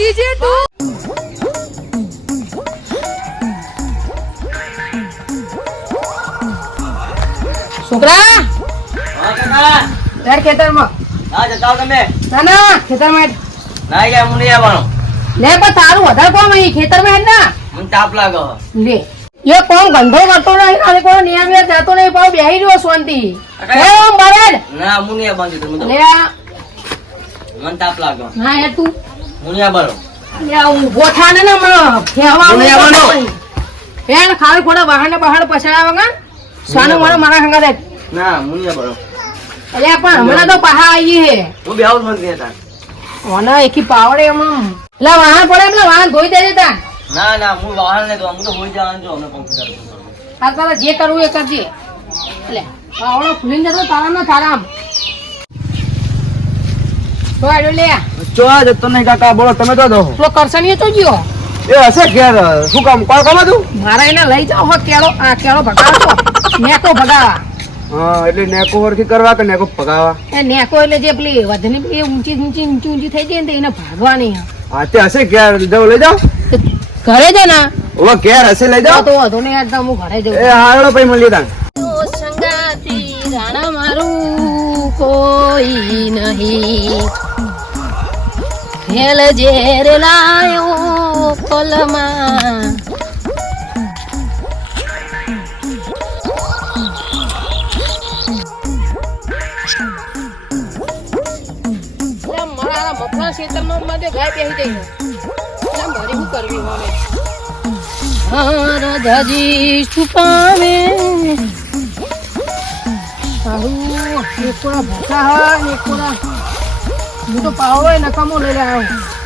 GJ તું છોકરા હા કાકા તાર ખેતરમાં હા જતાઓ તમે ના ખેતરમાં ના યાર હું નહીં આવવાનો લે પણ તારું વધારે કોમ અહીં ખેતરમાં હેડ ના મને તાપ લાગે લે એ કોમ ગંધો કરતો નહીં અને કોઈ નિયમિત જાતો નહીં પણ બેહી રહ્યો શાંતિ હે ઓમ બરાડ ના હું નહીં આવવાનો તમે તો લે મને તાપ લાગે ના હે તું હું નહીં આવવાનો લે ઊભો થા ને મને ફેવા હું નહીં આવવાનો. હેડ ખાલી ખોડા બહાને બહાર પછાડ્યા વગર સાનો મારો મારા હંગા દે ના હું નહીં આવવાનો અલે પણ હમણાં તો પહા આવી હે હું બે આવું મને કહેતા ઓના એકી પાવડે એમાં લા વાહન પડે એમ વાહન ધોઈ દેજે તા ના ના હું વાહન નહીં તો હું તો હોઈ જવાનું છું હમણાં પંપ ચાલુ કરું આ તારા જે કરવું એ કરજે લે પાવડો ખુલીને જતો તારા ના થારામ તો આડો લે ચો જતો નહીં કાકા બોલો તમે તો દો તો કરસણીએ તો ગયો એ હશે ઘેર શું કામ કોણ કામ હતું મારા એને લઈ જાઓ હો કેળો આ કેળો ભગાવતો નેકો ભગાવા હા એટલે નેકો વરથી કરવા કે નેકો ભગાવા એ નેકો એટલે જે પેલી વધની પેલી ઊંચી થઈ જાય ને એને ભાગવાની હા તે હશે ઘેર જાવ લઈ જાઓ ઘરે જ ના ઓ ઘેર હશે લઈ જાઓ તો વધુ ને યાર હું ઘરે જઉં એ હાલો પછી મળીએ તાન સંગાતી રાણા મારું કોઈ નહીં ખેલ ઝેર લાયો પલમાં મારા મફળા ક્ષેત્રમાં માટે ગાય બેસી જઈ મારી શું કરવી હવે રાધાજી છુપાવે એકોડા ભૂખા હોય ને એકોડા હું તો પાવડો હોય નકામો લઈ લે આવું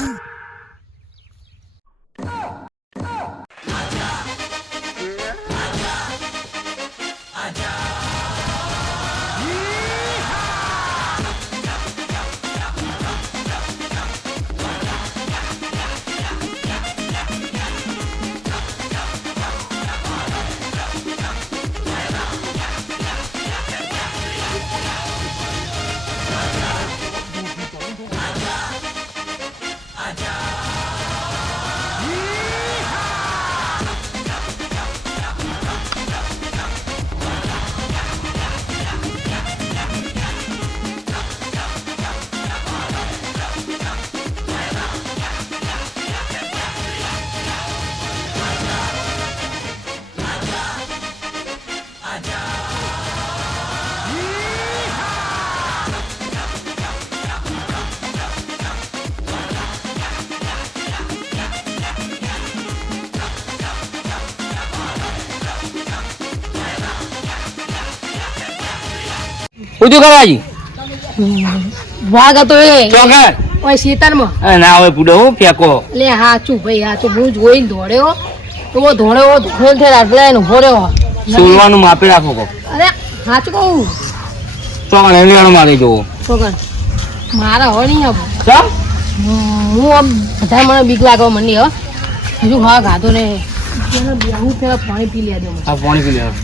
પૂછું કરાજી વાઘ હતો એ ચોકર ઓય શેતાનમાં ના હોય પૂડો હું ફેંકો લે હાચું ભાઈ હાચું હું જોઈને દોડ્યો તો ધોળ્યો છે રાત્રે ઉભો રહ્યો સોલવાનું માપી રાખો કો અરે હાચું કહું ચોકર એમ મારી જોવો છોકર મારા હોય નહીં આવું ચમ હું આમ બધા મને બીક લાગવા મંડી હો હજુ હા ગાધો ને હું પેલા પાણી પી લે દે આ પાણી પી લેવાનું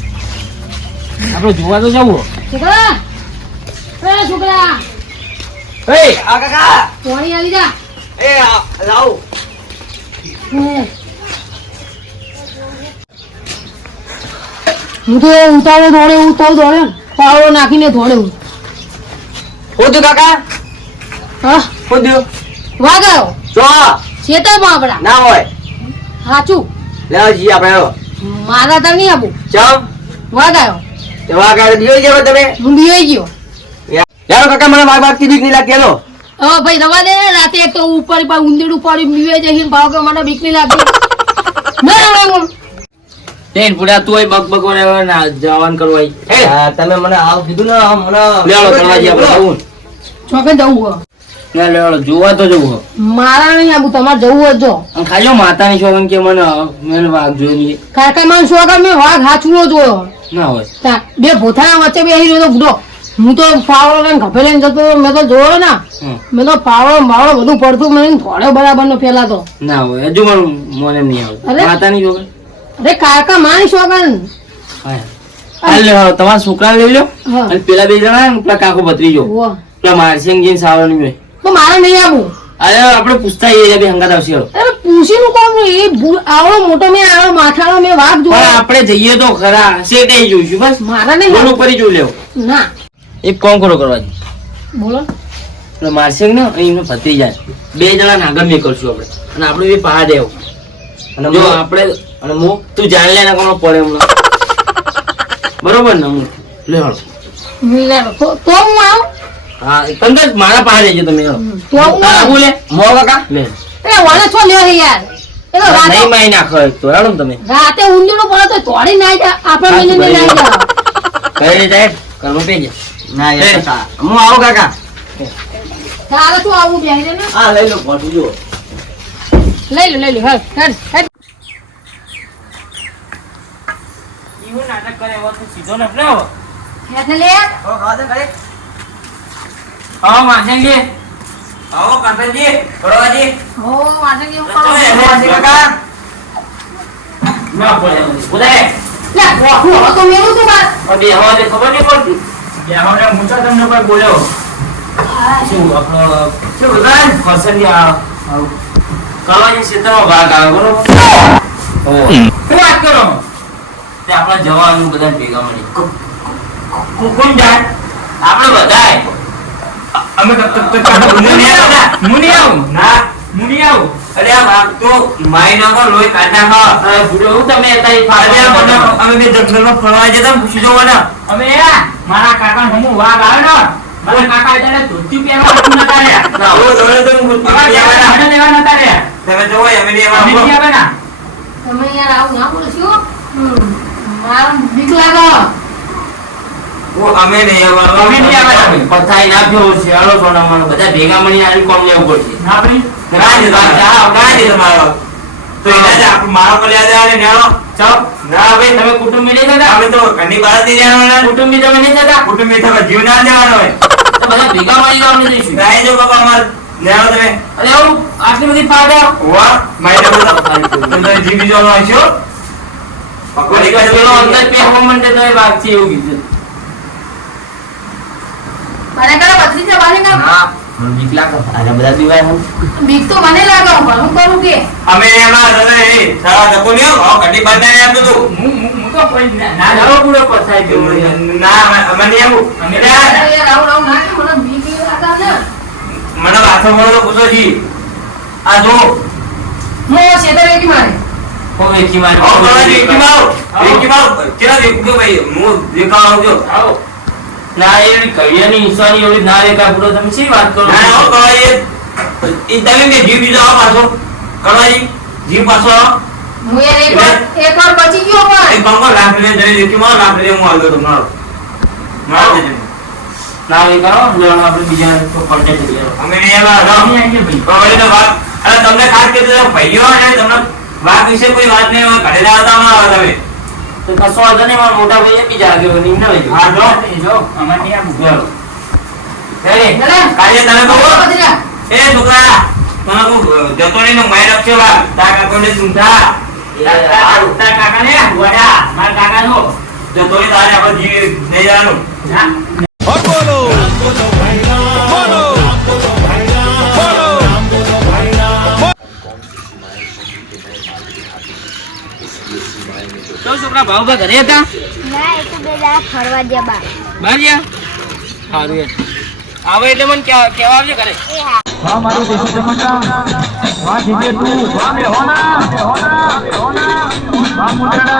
આપણે જોવા તો જવું છોકરા એ છોકરા એ આ કાકા પાણી આલી જા એ લાવ હું તો ઉતાવળે દોડે હું તો દોડે પાવડો નાખીને દોડે હું પૂછું કાકા હા પૂછ્યું વાઘ આવ્યો ચો શેતામાં આપડા ના હોય હાચું લેવા જઈએ આપણે મારા તાર નહીં આપું ચમ વાઘ આવ્યો એવા કાકા દિયો જેવો તમે હું બીવાઈ ગયો યાર કાકા મને માર બાપ બીક નહીં લાગતી હેલો હવે ભાઈ રવા દે રાતે એક તો ઉપર ઉંદીડું પડી બીવે જઈને ભાવ કે મને બીક નહીં લાગતી ના તેન પુડા તુંય બક બક ના જવાન કરવાય હા તમે મને આવ કીધું ને મને લેળો કરવા જઈએ આપણે આવું ચોકે જવું ના લેળો જોવા તો જવું મારા નહીં આવું તમારે જવું હોય જો આમ ખાજો માતાની શોગન કે મને વાઘ જોઈ નહીં કાકા માં શું આગળ મેં વાઘ હાચવો જોયો ના હોય બે ભૂથાના વચ્ચે બેસી રહ્યો તો બુઢો હું તો પાવડો લઈને ગભે લઈને જતો મેં તો જોયો ને મેં તો પાવડો માવડો બધું પડતું મને થોડો બરાબર નો ફેલાતો ના હોય હજુ મને એમ નહીં આવે માતાની શોગન અરે કાકા માની શોગન તમારા છોકરા લઈ લો અને પેલા બે જણા ને પેલા કાકો ભત્રીજો પેલા મારસિંગ જઈને સાવરણ તો મારે નહીં આવું અરે આપણે પૂછતા આવીએ બે હંગાત આવશે હવે. અરે પૂછીનું કોમ એ આવડો મોટો મેં આવડો માથાનો મેં વાઘ પણ જોયો આપણે જઈએ તો ખરા શેઠે જોઈશું બસ મારા નહીં બોલો પરી જોઈ લેવું. ના એક કામ કરો કરવાજી બોલો એટલે મારસિંગ ને એમને ફતરી જાય બે જણા નાગર મેં કરશું આપણે અને આપણે બે પહાડ દેવ અને જો આપણે અને હું તું જાણ લે ને કોણ પડે હમણાં બરોબર ને હું લે હળ તો હું આવું હા તંદર મારા પહાડ રહેજો તમે હેળો. તો હું આ આવું લે મો કાકા લે એટલે વાળે છો લ્યો છે યાર એ તો રાતે નહીં માઈ નાખો એક તો હેળો ને તમે રાતે ઊંડીનો પડે તો તોડી નાઈ જા આપણે મેને નાઈ જા કઈ રીતે કરવા પેજે ના યાર, કાકા હું આવું કાકા તારે શું આવું બેહી રે ને હા લઈ લો ફોટો જુઓ લઈ લો હેડ હેડ હેડ એવું નાટક કરે એવો તો સીધો ન પડ્યો હેડ લે હો ખાવા દે હા માસંગી આવો કાંતાજી બરોબાજી હો વાસે કે કાકા ના પડે ઉદય લે હું તો મેલું તું બાર અબે હવા દે ખબર નહીં પડતી કે હવે મુચા તમને કોઈ બોલ્યો શું આપણો શું ઉદય ફસંદી આ કળવાની ક્ષેત્રમાં ભાગ આવે બરોબર ઓ શું વાત કરો તે આપણા જવાન બધા ભેગા મળી કોણ જાય આપણે બધાય અમે મુનિયાવ અરે આ ભાગ તો માઈ નગર લોહી કાઢના હા ભૂલો હું તમે એતાઈ ફાડ્યા અમે બે જંગલમાં ફરવા જતા પૂછી જો ને અમે મારા કાકા હમુ વાઘ આવે ને મારા કાકા એટલે ધોતી પહેરવા નતા રહ્યા ના ઓ દોડે તો મને લેવા નતા રહ્યા તમે જોવો અમે ને અમે એમાં આવે ના તમે યાર આવું ના બોલશો મારા બીક લાગે ઓ અમે ને અમે નહીં આવે પથાઈ નાખ્યો છે હાલો સોના મારો બધા ભેગા મળી આની કોમ લેવું પડશે ના ભાઈ ગાડી તમારો તો એના જ આપ મારો કલ્યા દે ને નેળો ચાલ ના ભાઈ તમે કુટુંબી નહીં જતા અમે તો ઘરની બહાર થી જવાના કુટુંબી તમે નહીં જતા કુટુંબી તમે જીવ ના દેવાનો હોય તો બધા ભેગા મળી જવાનું જઈશું ગાય જો બાપા અમાર નેળો તમે અરે આવું આટલી બધી ફાડ્યા વાહ માઈડે બોલો તમે જીવ બીજો નો છો પકોડી પેલો અંદર પહેરવા માંડે તો એ વાત છે એવું કીધું મને કરે બત્રી છે બાને કા હા મને બીક લાગે આને બધા દીવાય હું બીક તો મને લાગે હું કરું કે અમે એમાં દાદા એ સારા ધક્કો લ્યો હો ઘડી બંધ નહીં આપતું તું હું તો કોઈ ના જાવ પૂરો પછાઈ ગયો ના મને એવું યાર આવું આવું ના કે મને બીક લાગે ને મને હાથો મળો તો પૂછો જી આ જો મો સેદર એકી મારે ઓ વેખી મારી ઓ કળાજી એકી મારો કેલા દેખજો ભાઈ હું દેખાવ આવજો આવો ના એવી કડિયાની ઈશાની એવી ના રે કા પૂરો તમે શી વાત કરો ના ઓ કળાજી ઈ તમે કે જીવ બીજો આવો પાછો કળાજી જીવ પાછો આવો હું યાર એક વાર બચી ગયો એ પણ કોણ કોણ લાકડી જઈ દેખી મારો લાકડી હું આવ્યો તો મારો મારો દેજો ના એ કરો લેવાનું આપણે બીજા તો કોન્ટેક્ટ કરી લેવાનો અમે ને એમાં રહો અમે આવીએ ભાઈ કળાજી વાત અરે તમને ખાસ કીધું ભાઈઓ અને તમને વાત વિશે કોઈ વાત નહીં હોય ઘરે લાવતા ના આવે તમે તો કશો વાંધો નહીં મારા મોટા ભાઈએ બીજા આગળ વધી ના લઈ હા, જો. જો અમારે ત્યાં ભૂગેલો એ કાલે તને કહું બત્રી એ છોકરા તને કહું જતો નહીં નો માય રખશે વા તા કાકોને સુંઠા તારા કાકા ને વડા મારા કાકા નો જતો નહીં તારે આપણે જીવ નહીં જવાનું और बोलो बोलो भाई बोलो बोलो भाई बोलो भाई તો છોકરા ભાવભા ઘરે હતા ના એ તો બે દાડા ફરવા ગયા બહાર બહાર ગયા સારું આવે એટલે મને કેવા આવજે ઘરે એ હા हाँ मारो देसी चमचा वहाँ जीते तू वहाँ में होना वहाँ मुंडा